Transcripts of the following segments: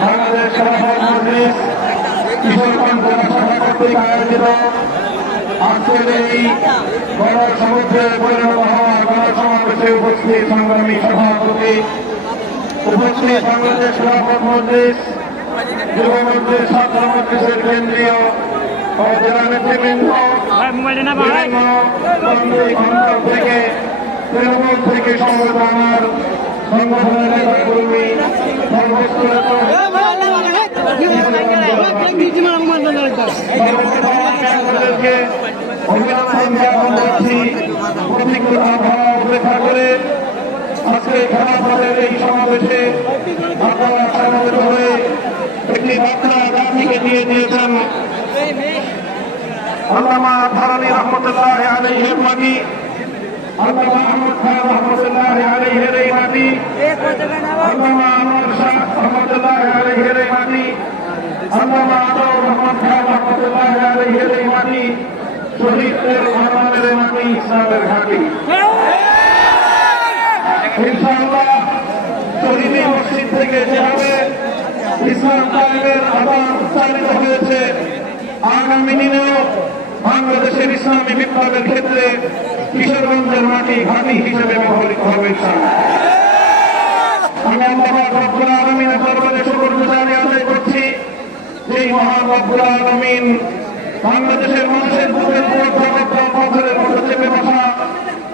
বাংলাদেশ খেলাফত মজলিস কিশোরগঞ্জ জনসভা কর্তৃক আয়োজিত আজকের এই গণসমুদ্রে পরিণত হওয়া গণসমাবেশে উপস্থিত সংগ্রামী সভাপতি উপস্থিত বাংলাদেশ খেলাফত মজলিস যুব মজলিস ছাত্র মজলিসের কেন্দ্রীয় ও জেলা নেতৃবৃন্দ থেকে তৃণমূল থেকে সমবেত আমার সংগঠনের নেতা কর্মী সর্বস্তরের সর্বপ্রথমকে অভিনন্দন জ্ঞাপন করছি প্রতিকূল আবহাওয়া উপেক্ষা করে আজকে খেলাফতের এই সমাবেশে আপনারা সমবেত হয়ে একটি বার্তা জাতিকে দিয়ে দিয়েছেন। আল্লামা ধারানি রহমতুল্লাহ আলাইহির মাটি আল্লামা আহমদ খান রহমতুল্লাহ আলাইহির এই মাটি আল্লামা আনোয়ার শাহ রহমতুল্লাহ মসজিদ থেকে ইসলাম কায়েমের আবার বাংলাদেশের ইসলামী বিপ্লবের ক্ষেত্রে কিশোরগঞ্জের মাটি ঘাঁটি হিসেবে ব্যবহৃত হবে আমি আল্লাহ রব্বুল আলমিনের দরবারে শুকর আদায় করছি। যেই মহান রব্বুল আলমিন বাংলাদেশের মানুষের জগৎ মতো চেপে বসা মধ্যে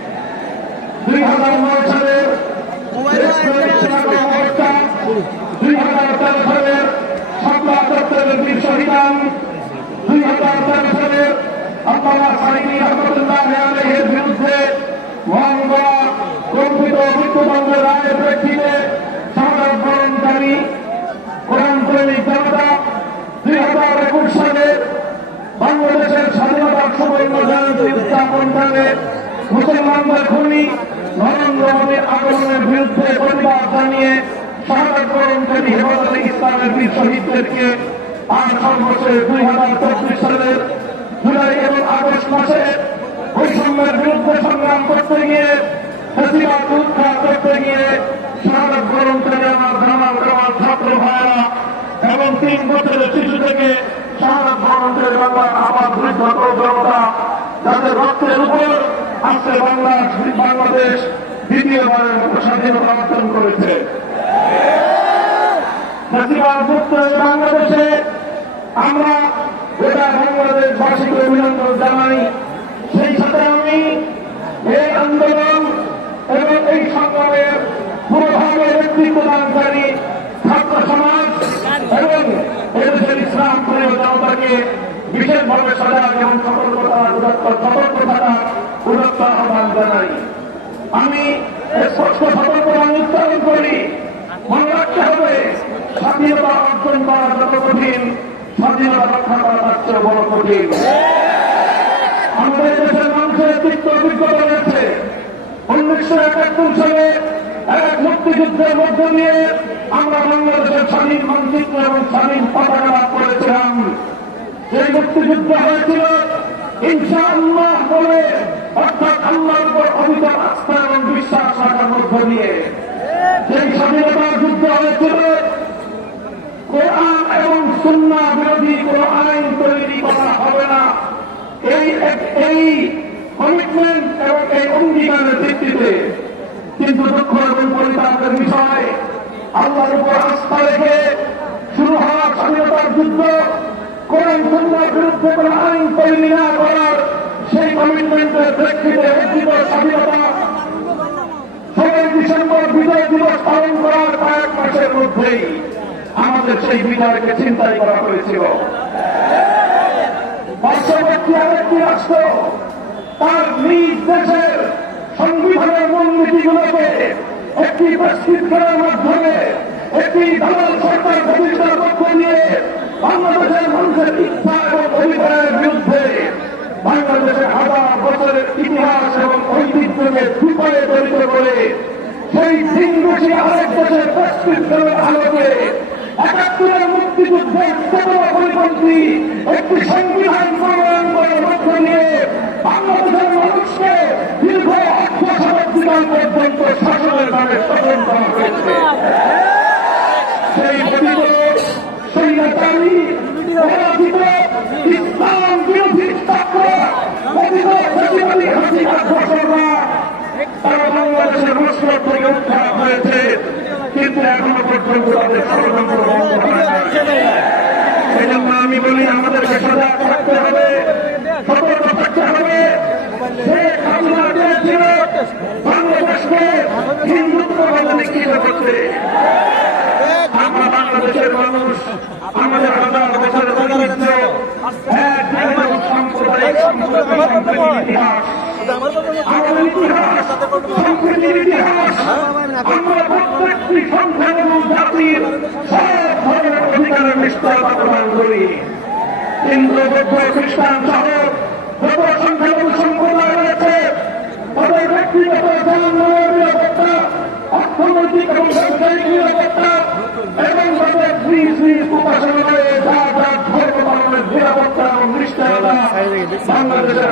দুই হাজার নয় সালের দুই হাজার তেরো সালের চত্বরের বীর শহীদান দুই হাজার তেরো সালের আপনারা সাইনি রহমতুল্লাহ আলহের বিরুদ্ধে মহানগা কল্পিত মৃত্যুদণ্ডের রায়ের প্রেক্ষিতে সাধারণ বরণকারী কোরআন প্রেমিক জনতা দুই হাজার একুশ সালের বাংলাদেশের স্বাধীনতার সুবর্ণ জয়ন্তী উদযাপনকালে মুসলমানদের খুনি নরেন্দ্র মোদীর আগমনের বিরুদ্ধে প্রতিবাদ জানিয়ে শাহাদ গ্রহণকারী হেফাজতে ইসলামের বীর শহীদদেরকে আর সর্বশেষ দুই হাজার চব্বিশ সালের জুলাই এবং আগস্ট মাসে বৈষম্যের বিরুদ্ধে সংগ্রাম করতে গিয়ে ফেসিবাদ উদ্ধার করতে গিয়ে শাহাদ গ্রহণকারী আমার ধামাল কামাল ছাত্র ভাইরা এবং তিন বছরের শিশু থেকে শাহাদ গ্রহণকারী বাংলার আবার বৃদ্ধ জনতা যাদের রক্তের উপর আজকে বাংলা, বাংলাদেশ দ্বিতীয়বারের মতো স্বাধীনতা অর্জন করেছে। বাংলাদেশে, আমরা গোটা বাংলাদেশবাসীকে অভিনন্দন জানাই। সেই সাথে আমি এই আন্দোলন এবং এই সংগ্রামের পুরোভাবে নেতৃত্ব দানকারী ছাত্র সমাজ এবং এদেশের ইসলাম প্রিয় জনতাকে। বিশেষভাবে সজাগ এবং সতর্কতা সতর্ক থাকার উন্নত আহ্বান জানাই। আমি স্পষ্ট সতর্কতা উচ্চারণ করি। মনে রাখতে হবে, স্বাধীনতা অর্জন করা যত কঠিন, স্বাধীনতা রক্ষা করা তার চেয়ে বড় কঠিন। আমাদের দেশের মানুষের তিক্ত অভিজ্ঞতা রয়েছে। উনিশশো একাত্তর সালে এক মুক্তিযুদ্ধের মধ্য দিয়ে আমরা বাংলাদেশের স্বাধীন মানচিত্র এবং স্বাধীন পতাকা মুক্তিযুদ্ধ হয়েছিল ইনশা আল্লাহ বলে, অর্থাৎ আল্লাহর উপর অবিচল আস্থা এবং বিশ্বাস রাখার মধ্য দিয়ে সেই স্বাধীনতার যুদ্ধ হয়েছিল, কোরআন এবং সুন্না বিরোধী কোন আইন তৈরি করা হবে না। এই এই কমিটমেন্ট এবং এই অঙ্গীকারের ভিত্তিতে কিন্তু দুঃখ এবং পরিতাপের বিষয়, আল্লাহর উপর আস্থা রেখে শুরু হওয়া স্বাধীনতার যুদ্ধ সুন্নার বিরুদ্ধে কোন আইন তৈরি না করার সেই কমিটমেন্টের প্রেক্ষিতে অর্জিত স্বাধীনতা ডিসেম্বর বিজয় দিবস পালন করার কয়েক মাসের মধ্যেই আমাদের সেই বিজয়কে চিন্তাই করা হয়েছিল। পার্শ্ববর্তী আরেকটি রাষ্ট্র, তার নিজ দেশের সংবিধানের মূলনীতিগুলোকে একটি প্রেসক্রিপশনের মাধ্যমে একটি দালাল সরকার প্রতিষ্ঠার পক্ষ নিয়ে বাংলাদেশের মানুষের ইচ্ছা এবং অধিকারের বিরুদ্ধে বাংলাদেশের হাজার বছরের ইতিহাস এবং ঐতিহ্যকে বিপয়ে জড়িত করে সেই সিংহসী আরেক দেশের প্রেসক্রিপশনের আলোকে একাত্তরের মুক্তিযুদ্ধের চেতনা শাসনের নামে করা হয়েছে। মুসলিম থেকে উদ্ধার হয়েছে, কিন্তু এখনও পর্যন্ত তাদের ষড়যন্ত্র সেই জন্য আমি বলি, আমাদেরকে সজাগ থাকতে হবে, সতর্ক থাকতে হবে। আমরা বাংলাদেশের মানুষ, আমাদের হাজার বছরের ঐতিহ্য এক বিরল সাম্প্রদায়িক সম্প্রীতির ইতিহাস আমাদের ইতিহাস আমরা প্রত্যেকটি সংখ্যালঘু জাতির সব ধরনের অধিকারের নিশ্চয়তা প্রদান করি হিন্দু বৌদ্ধ খ্রিস্টান সহ যত সংখ্যালঘু সম্প্রদায় রয়েছে তাদের ব্যক্তিগত নিরাপত্তা অর্থনৈতিক এবং ব্যবসায়িক নিরাপত্তা এবং তাদের নিজ নিজ উপাসনালয়ে যা যা ধর্ম পালনের নিরাপত্তা এবং নিশ্চয়তা বাংলাদেশের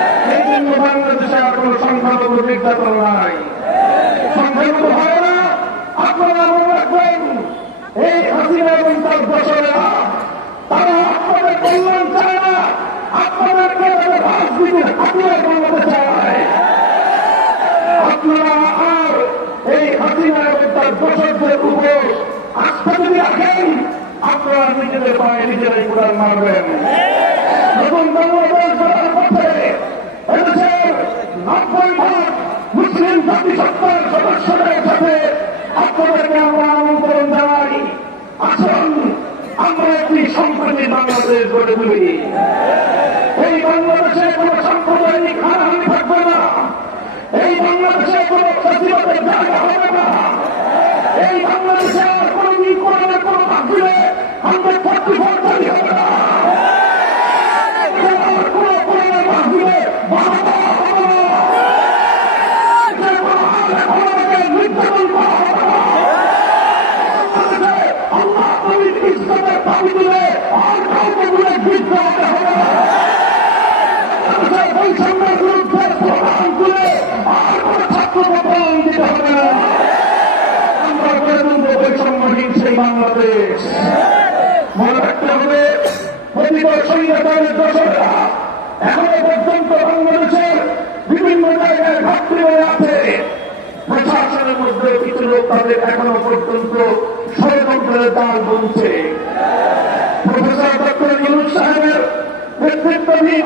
এই বাংলাদেশে আর কোন সংখ্যালঘু নির্যাতন নাই। সংখ্যালঘু হয় না, আপনারা মনে রাখবেন, এই হাসিনা এবং তার দোষরেরা তারা আপনাদের কল্যাণ চায় না, আপনাদেরকে তাদের রাজনীতির হাতিয়ার আপনারা এবং নিজেদের পায়ে নিজেরাই উড়ান মারবেন। নতুন বাংলাদেশ নব্বই ভাগ মুসলিম জাতিসত্তার সদস্যদের সাথে আপনাদেরকে আমরা আমন্ত্রণ জানাই। আসুন, আমরা একটি সম্প্রতি বাংলাদেশ গড়ে তুলি। এই বাংলাদেশে কোন সাম্প্রদায়িক হানাহানি থাকবে না। এই বাংলাদেশে কোন ফেসিবাদের জায়গা হবে না। এই বাংলাদেশে আর কোন কোন মাহফিলে হান্ড্রেড ফোর্টি ফোর তৈরি হবে না আর কোন কোন মাহফিলে বাধা হবে না যে কোনো হালে ঘোড়াকে নির্যাতন করা হবে না আল্লাহ নবীর ইজ্জতের দাবি দিলে আর কাউকে বলে বিদ্রোহ হবে না বৈষম্যের বিরুদ্ধে প্রধান তুলে আর কোনো ছাত্র প্রধান দিতে হবে না আমরা গড়ে তুলব বৈষম্যহীন সেই বাংলাদেশ মনে রাখতে হবে বিভিন্ন জায়গায় ঘাটতি আছে প্রশাসনের মধ্যে কিছু লোক তাদের এখনও পর্যন্ত ষড়যন্ত্রের দাল বলছে প্রফেসর ডক্টর ইউনুস সাহেবের নেতৃত্বাধীন